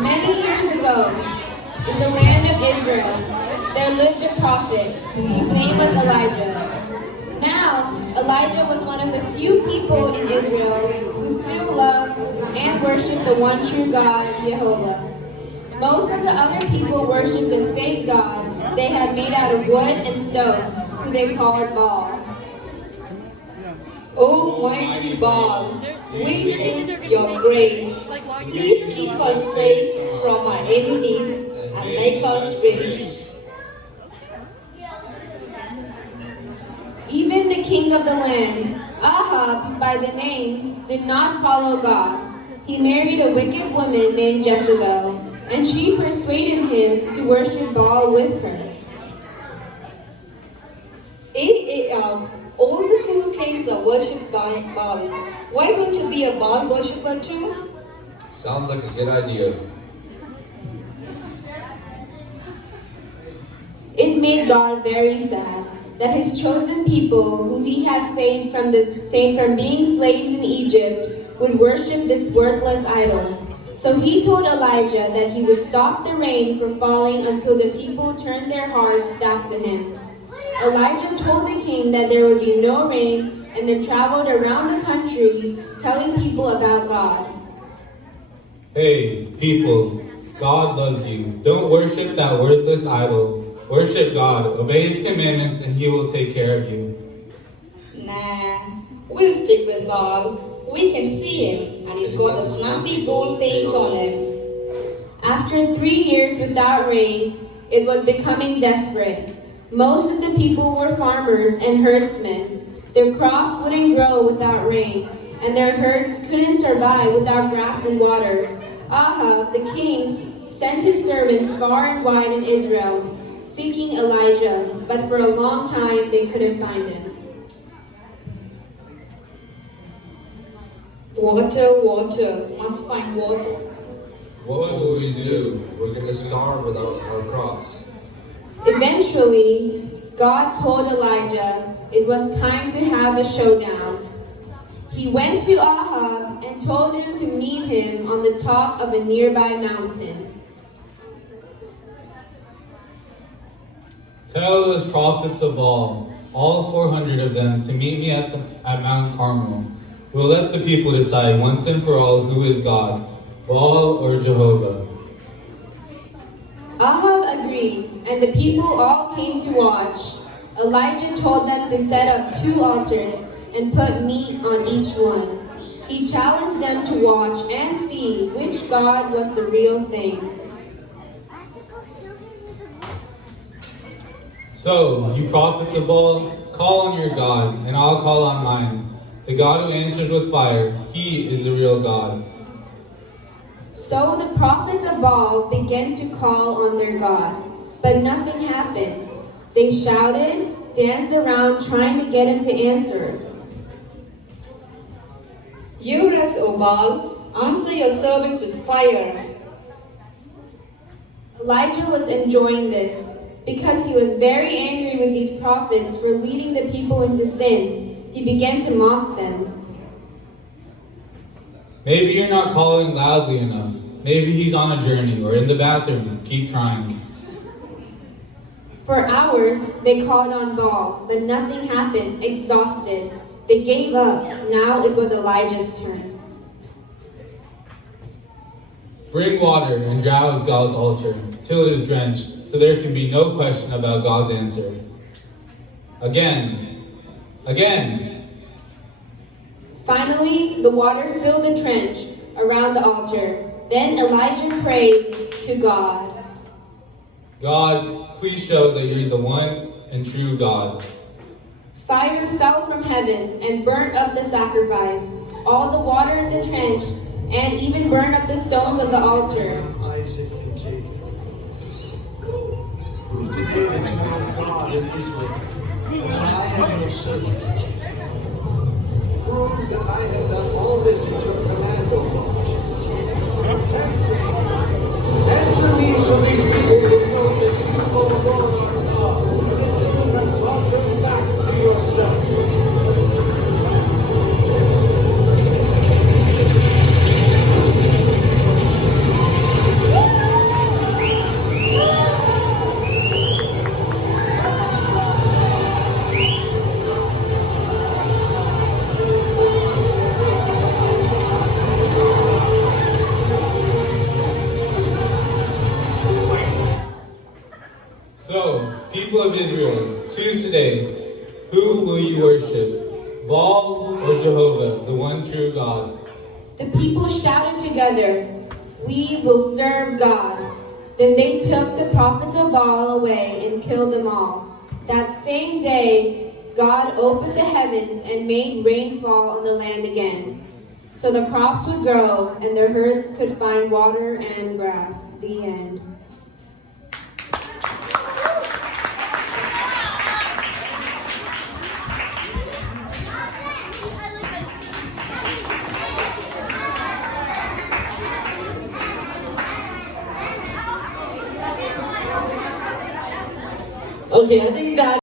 Many years ago, in the land of Israel, there lived a prophet whose name was Elijah. Now, Elijah was one of the few people in Israel who still loved and worshiped the one true God, Jehovah. Most of the other people worshipped a fake god they had made out of wood and stone, who they called Baal. Almighty Baal, we think you're great. Please keep us safe from our enemies and make us rich. Even the king of the land, Ahab by the name, did not follow God. He married a wicked woman named Jezebel, and she persuaded him to worship Baal with her. All the cool kings are worshipped by Baal. Why don't you be a Baal worshipper too? Sounds like a good idea. It made God very sad that his chosen people, who he had saved from being slaves in Egypt, would worship this worthless idol. So he told Elijah that he would stop the rain from falling until the people turned their hearts back to him. Elijah told the king that there would be no rain, and then traveled around the country telling people about God. Hey, people, God loves you. Don't worship that worthless idol. Worship God, obey his commandments, and he will take care of you. Nah, we'll stick with Baal. We can see him, and he's got a snappy bone paint on him. After 3 years without rain, it was becoming desperate. Most of the people were farmers and herdsmen. Their crops wouldn't grow without rain, and their herds couldn't survive without grass and water. Ahab, the king, sent his servants far and wide in Israel, seeking Elijah, but for a long time they couldn't find him. Water, must find water. What will we do? We're going to starve without our crops. Eventually, God told Elijah it was time to have a showdown. He went to Ahab and told him to meet him on the top of a nearby mountain. Tell those prophets of Baal, all 400 of them, to meet me at Mount Carmel. We'll let the people decide once and for all who is God, Baal or Jehovah. Ahab agreed, and the people all came to watch. Elijah told them to set up 2 altars and put meat on each one. He challenged them to watch and see which God was the real thing. So, you prophets of Baal, call on your God, and I'll call on mine. The God who answers with fire, he is the real God. So the prophets of Baal began to call on their God, but nothing happened. They shouted, danced around trying to get him to answer. You rest, O Baal, answer your servants with fire. Elijah was enjoying this because he was very angry with these prophets for leading the people into sin. He began to mock them. Maybe you're not calling loudly enough. Maybe he's on a journey or in the bathroom. Keep trying. For hours, they called on Baal, but nothing happened. Exhausted, they gave up. Now it was Elijah's turn. Bring water and douse God's altar till it is drenched, so there can be no question about God's answer. Again. Finally, the water filled the trench around the altar. Then Elijah prayed to God. God, please show that you're the one and true God. Fire fell from heaven and burnt up the sacrifice, all the water in the trench, and even burned up the stones of the altar. Isaac, and Jacob. Prove to me that you are God in Israel, and I am your servant. Prove that I have done all this at your command, O God. Answer me so these people will know that you, O Lord, are God, and that you have brought them back to yourself. So, people of Israel, choose today. Who will you worship? Baal or Jehovah, the one true God? The people shouted together, "We will serve God." Then they took the prophets of Baal away and killed them all. That same day, God opened the heavens and made rain fall on the land again. So the crops would grow and their herds could find water and grass. The end. Okay, I think that